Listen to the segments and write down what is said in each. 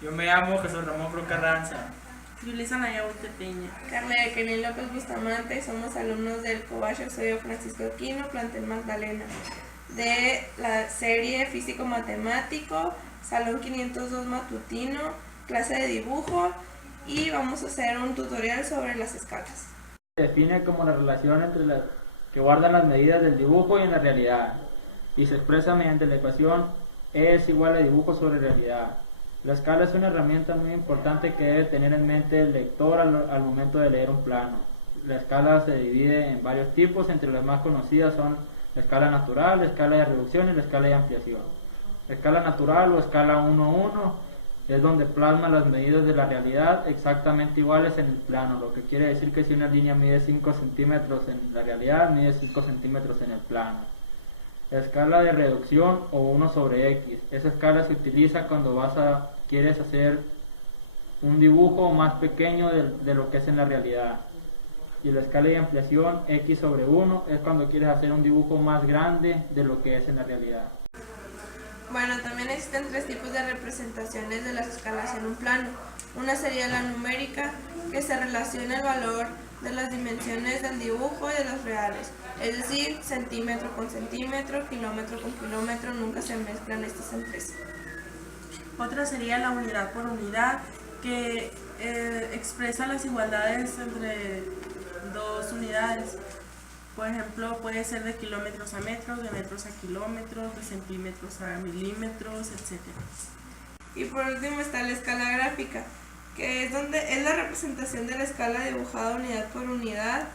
Yo me llamo Jesús Ramón Cruz Carranza. Yulisa Naya Peña. Carla de Kenny López Bustamante, somos alumnos del Cobacho Eusebio Francisco Aquino, plantel Magdalena, de la serie Físico Matemático, Salón 502 Matutino, clase de dibujo, y vamos a hacer un tutorial sobre las escalas. Se define como la relación entre las que guardan las medidas del dibujo y en la realidad, y se expresa mediante la ecuación E es igual a dibujo sobre realidad. La escala es una herramienta muy importante que debe tener en mente el lector al momento de leer un plano. La escala se divide en varios tipos, entre las más conocidas son la escala natural, la escala de reducción y la escala de ampliación. La escala natural o escala 1:1 es donde plasma las medidas de la realidad exactamente iguales en el plano, lo que quiere decir que si una línea mide 5 centímetros en la realidad, mide 5 centímetros en el plano. La escala de reducción o 1/x. Esa escala se utiliza cuando quieres hacer un dibujo más pequeño de lo que es en la realidad. Y la escala de ampliación x/1 es cuando quieres hacer un dibujo más grande de lo que es en la realidad. Bueno, también existen tres tipos de representaciones de las escalas en un plano. Una sería la numérica, que se relaciona el valor de las dimensiones del dibujo y de los reales, es decir, centímetro con centímetro, kilómetro con kilómetro, nunca se mezclan estas entre sí. Otra sería la unidad por unidad, que expresa las igualdades entre dos unidades. Por ejemplo, puede ser de kilómetros a metros, de metros a kilómetros, de centímetros a milímetros, etc. Y por último está la escala gráfica, que es la representación de la escala dibujada unidad por unidad,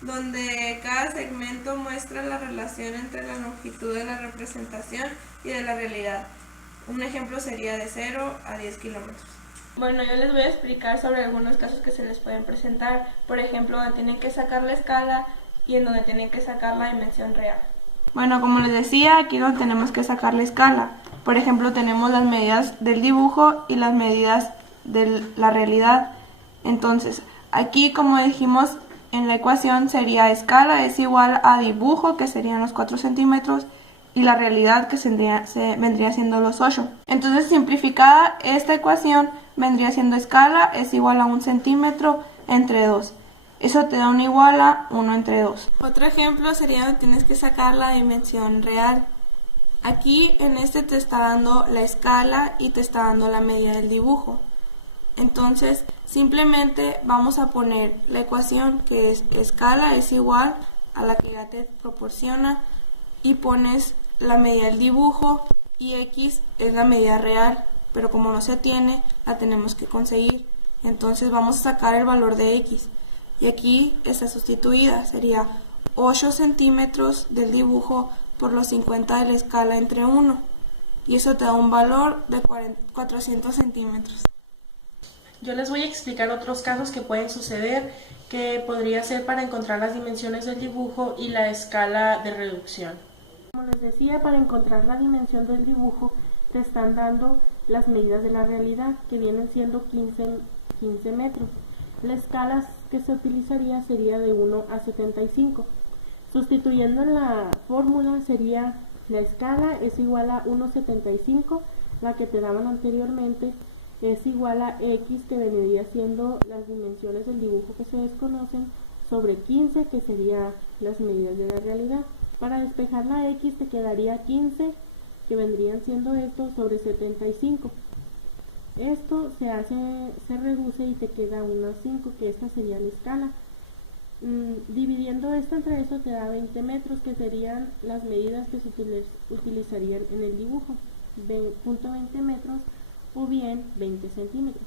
donde cada segmento muestra la relación entre la longitud de la representación y de la realidad. Un ejemplo sería de 0 a 10 kilómetros. Bueno, yo les voy a explicar sobre algunos casos que se les pueden presentar, por ejemplo, donde tienen que sacar la escala y en donde tienen que sacar la dimensión real. Bueno, como les decía, aquí donde tenemos que sacar la escala. Por ejemplo, tenemos las medidas del dibujo y las medidas de la realidad. Entonces, aquí, como dijimos en la ecuación, sería escala es igual a dibujo, que serían los 4 centímetros, y la realidad, que vendría siendo los 8. Entonces, simplificada, esta ecuación vendría siendo escala es igual a 1 centímetro entre 2. Eso te da una igual a 1 entre 2. Otro ejemplo sería donde tienes que sacar la dimensión real. Aquí en este te está dando la escala y te está dando la medida del dibujo. Entonces simplemente vamos a poner la ecuación, que es escala es igual a la que ya te proporciona, y pones la medida del dibujo y x es la medida real, pero como no se tiene, la tenemos que conseguir. Entonces vamos a sacar el valor de x. Y aquí está sustituida, sería 8 centímetros del dibujo por los 50 de la escala entre 1. Y eso te da un valor de 400 centímetros. Yo les voy a explicar otros casos que pueden suceder, que podría ser para encontrar las dimensiones del dibujo y la escala de reducción. Como les decía, para encontrar la dimensión del dibujo te están dando las medidas de la realidad, que vienen siendo 15 metros. La escala que se utilizaría sería de 1 a 75. Sustituyendo en la fórmula sería la escala es igual a 1,75, la que te daban anteriormente, es igual a x, que vendría siendo las dimensiones del dibujo que se desconocen, sobre 15, que serían las medidas de la realidad. Para despejar la x te quedaría 15, que vendrían siendo esto, sobre 75. Esto se reduce y te queda 1 a 5, que esta sería la escala. Dividiendo esto entre eso te da 20 metros, que serían las medidas que se utilizarían en el dibujo. 20 metros o bien 20 centímetros.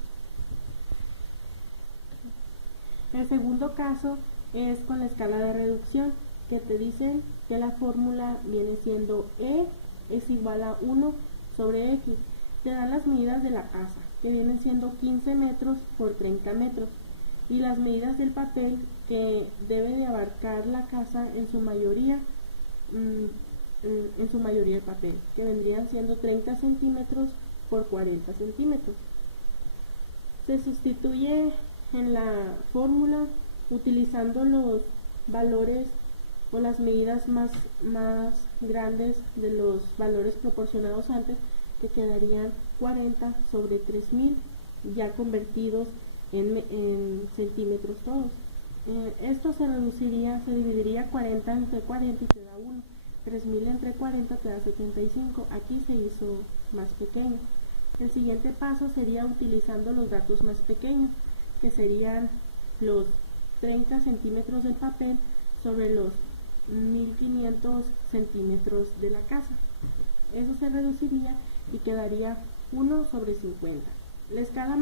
El segundo caso es con la escala de reducción, que te dicen que la fórmula viene siendo E es igual a 1 sobre X. Te dan las medidas de la casa, que vienen siendo 15 metros por 30 metros, y las medidas del papel, que debe de abarcar la casa en su mayoría, el papel, que vendrían siendo 30 centímetros por 40 centímetros. Se sustituye en la fórmula utilizando los valores o las medidas más grandes de los valores proporcionados antes, que quedarían 40 sobre 3000, ya convertidos en centímetros todos. Esto se dividiría 40 entre 40 y te da 1. 3000 entre 40 te da 75. Aquí se hizo más pequeño. El siguiente paso sería utilizando los datos más pequeños, que serían los 30 centímetros del papel sobre los 1500 centímetros de la casa. Eso se reduciría y quedaría 1 sobre 50. La escala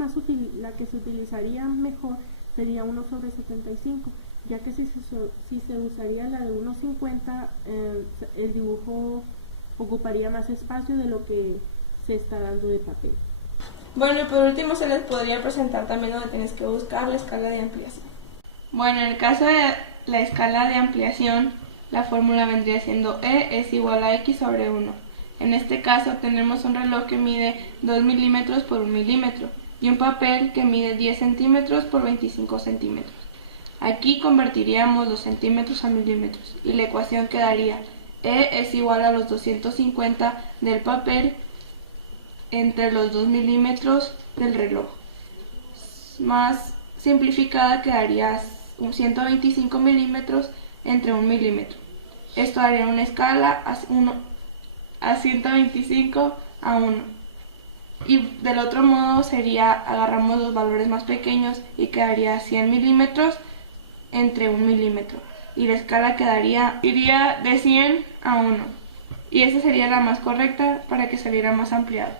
la que se utilizaría mejor sería 1 sobre 75, ya que si se usaría la de 1,50, el dibujo ocuparía más espacio de lo que se está dando de papel. Bueno, y por último se les podría presentar también donde tienes que buscar la escala de ampliación. Bueno, en el caso de la escala de ampliación, la fórmula vendría siendo E es igual a X sobre 1. En este caso tenemos un reloj que mide 2 milímetros por 1 milímetro y un papel que mide 10 centímetros por 25 centímetros. Aquí convertiríamos los centímetros a milímetros y la ecuación quedaría E es igual a los 250 del papel entre los 2 milímetros del reloj. Más simplificada quedaría 125 milímetros entre 1 milímetro. Esto daría una escala a 125 a 1. Y del otro modo sería, agarramos los valores más pequeños y quedaría 100 milímetros entre 1 milímetro. Y la escala iría de 100 a 1. Y esa sería la más correcta para que saliera más ampliado.